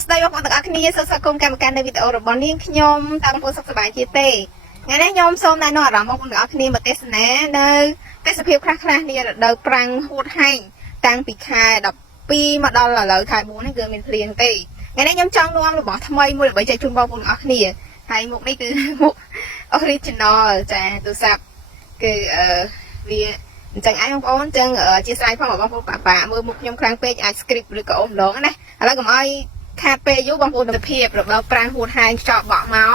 សួស្តីបងប្អូនទាំងអស់គ្នាសូមស្វាគមន៍កម្មការនៃវីដេអូរបស់នាងខ្ញុំតាំងបងប្អូនសុខសប្បាយជាទេថ្ងៃនេះខ្ញុំសូមណែនាំអារម្មណ៍បងប្អូនទាំងអស់គ្នាមកទេសនានៅទេសភាពខ្លះៗនេះរដូវប្រាំងហួតហែងតាំងពីខែ12មកដល់ឥឡូវខែ4នេះគឺមានភ្លៀងទេថ្ងៃនេះខ្ញុំចង់នាំរបស់ថ្មីមួយដើម្បីចែកជូនបងប្អូនទាំងអស់គ្នាហើយមុខនេះគឺមុខ original ចាទូរស័ព្ទគឺវាអញ្ចឹងឯងបងប្អូនអញ្ចឹងអធិស្ឋានផងបងប្អូនប៉ាមើលមុខខ្ញុំខ្លាំងពេកអាច script ឬក៏អូមឡងណាឥឡូវកុំឲ្យខាតពេលយូរបងប្អូនទៅភាពរដូវប្រាំងហួតហែងខ្យល់បក់មក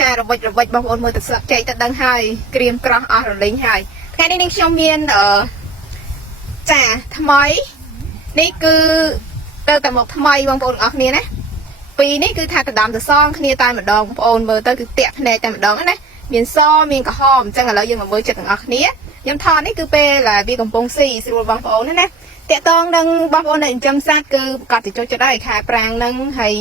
ចារវិចបងប្អូនមើលទៅស្លាប់ចេកទៅដឹងហើយក្រៀមក្រោះអស់រលីងហើយថ្ងៃនេះខ្ញុំមានចាថ្មីនេះគឺទៅតែមកថ្មីបងប្អូនទាំងអស់គ្នាណាពីនេះគឺថាដណ្ដំទៅសងគ្នាតែម្ដងបងប្អូនមើលទៅគឺតាក់ភ្នែកតែម្ដងណាមានសមានក្រហមអញ្ចឹងឥឡូវយើងមកមើលចិត្តទាំងអស់គ្នាខ្ញុំថតនេះគឺពេលវាកំពុងស៊ីស្រួលបងប្អូនណាតាក់តងនឹងបងប្អូនដែលចិញ្ចឹមសត្វគឺប្រកាសទៅចូលចិត្តហើយខែប្រាំងហ្នឹងហើយ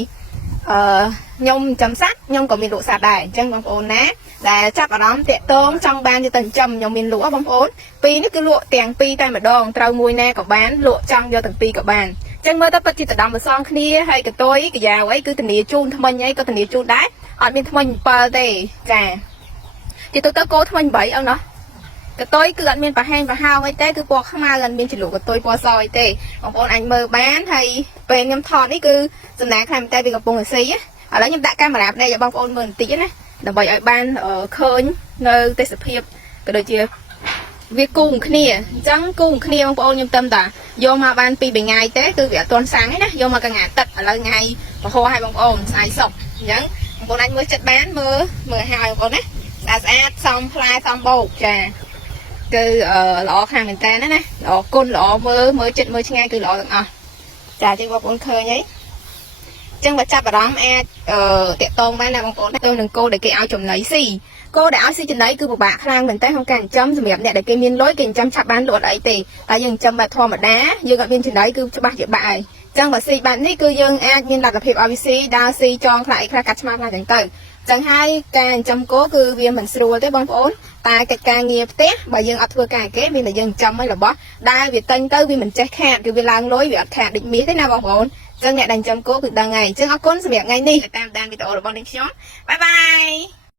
ខ្ញុំចិញ្ចឹមសត្វខ្ញុំក៏មានលក់សត្វដែរអញ្ចឹងបងប្អូនណាដែលចាប់អារម្មណ៍តាក់តងចង់បានទៅចិញ្ចឹមខ្ញុំមានលក់បងប្អូនពីរនេះគឺលក់ទាំងពីរតែម្ដងត្រូវមួយណាក៏បានលក់ចង់យកទាំងពីរក៏បានអញ្ចឹងមើលទៅពិតជាដណ្ដំបសងគ្នាហើយកតុយកាយ៉ាវអីគឺធានាជូនថ្មិញអីក៏ធានាជូនដែរអត់មានថ្មិញ7ទេចាទីទៅគោថ្មិញ8អត់ណោះកតុយគឺអត់មានប្រហែងប្រហោងអីទេគឺពណ៌ខ្មៅអត់មានជ្រលក់កតុយពណ៌សអីទេបងប្អូនអាចមើលបានហើយពេលខ្ញុំថតនេះគឺសំណាងខ្លាំងតែវាកំពុងស៊ីឥឡូវខ្ញុំដាក់កាមេរ៉ាភ្នែកឲ្យបងប្អូនមើលបន្តិចណាដើម្បីឲ្យបានឃើញនៅទេសភាពក៏ដូចជាវាគូមគ្នាអញ្ចឹងគូមគ្នាបងប្អូនខ្ញុំទៅតាយកមកបាន2 3ថ្ងៃទេគឺវាអត់ទាន់សាំងទេណាយកមកកងាទឹកឥឡូវថ្ងៃប្រហោឲ្យបងប្អូនស្អែកសុកអញ្ចឹងបងប្អូនអាចមើលចិត្តបានមើលឲ្យបងប្អូនណាស្អាតសមផ្លែសមបោកចាគឺល្អខ្លាំងមែនតើណាល្អគុណល្អមើលចិត្តមើលឆ្ងាយគឺល្អទាំងអស់ចាអញ្ចឹងបងប្អូនឃើញអីអញ្ចឹងបើចាប់អារម្មណ៍អាចតាក់ទងបានណាបងប្អូនទៅនឹងគោដែលគេឲ្យចំណីស៊ីគោដែលឲ្យស៊ីចំណីគឺពិបាកខ្លាំងមែនតើក្នុងការចិញ្ចឹមសម្រាប់អ្នកដែលគេមានលុយគេចិញ្ចឹមឆាប់បានលក់អីទេតែយើងចិញ្ចឹមបែបធម្មតាយើងអត់មានចំណីគឺច្បាស់ជាបាក់ហើយអញ្ចឹងបើស៊ីបែបនេះគឺយើងអាចមានលទ្ធភាពឲ្យវាស៊ីដើរស៊ីចងខ្លះអីខ្លះកាត់ឆ្មាខ្លះចឹងទៅចឹងហើយការចិញ្ចឹមគោគឺវាមិនស្រួលទេបងប្អូនតែកិច្ចការងារផ្ទះបើយើងអត់ធ្វើការគេមានតែយើងចិញ្ចឹមឲ្យរបស់ដែលវាទិញទៅវាមិនចេះខាតគឺវាឡើងលុយវាអត់ខាតដូចមាសទេណាបងប្អូនចឹងអ្នកដែលចិញ្ចឹមគោគឺដឹងហើយអញ្ចឹងអរគុណសម្រាប់ថ្ងៃនេះតាមដានវីដេអូរបស់នាងខ្ញុំបាយបាយ